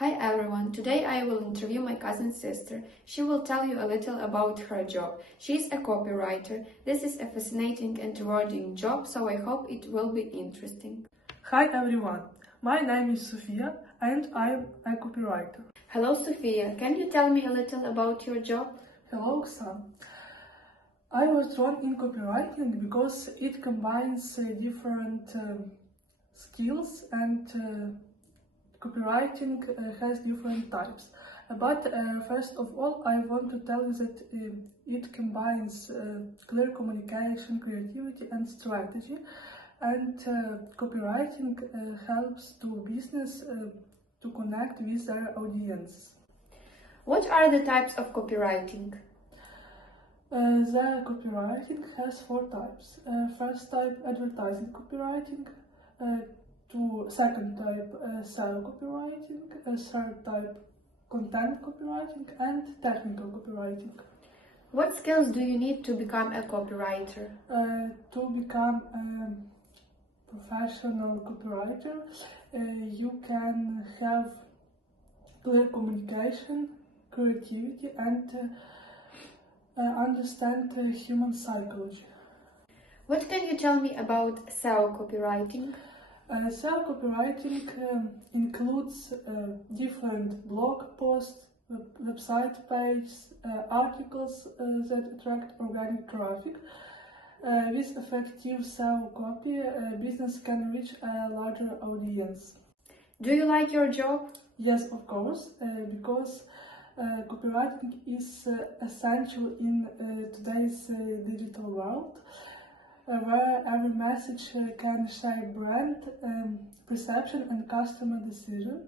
Hi everyone, today I will interview my cousin's sister. She will tell you a little about her job. She's a copywriter. This is a fascinating and rewarding job, so I hope it will be interesting. Hi everyone, my name is Sofia and I'm a copywriter. Hello Sofia, can you tell me a little about your job? Hello Sam. I was drawn in copywriting because it combines uh, different um skills and uh, copywriting uh, has different types. But uh, first of all, I want to tell you that uh, it combines uh, clear communication, creativity, and strategy. And uh, copywriting uh, helps to business uh, to connect with their audience. What are the types of copywriting? Uh, the copywriting has four types. Uh, first type, advertising copywriting. Uh, to second type, uh, SEO copywriting. Uh, third type, content copywriting, and technical copywriting. What skills do you need to become a copywriter? Uh, to become a professional copywriter, uh, you can have clear communication, creativity, and uh, uh, understand uh, human psychology. What can you tell me about SEO copywriting? Uh, SEO copywriting um, includes uh, different blog posts, web- website pages, uh, articles that attract organic traffic. With effective SEO copy, uh, business can reach a larger audience. Do you like your job? Yes, of course, because uh, copywriting is uh, essential in uh, today's uh, digital world, uh, where every message uh, can shape brand um, perception and customer decision.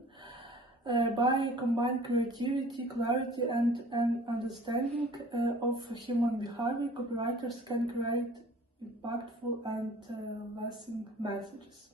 Uh, by combining creativity, clarity, and an understanding uh, of human behavior, copywriters can create impactful and uh, lasting messages.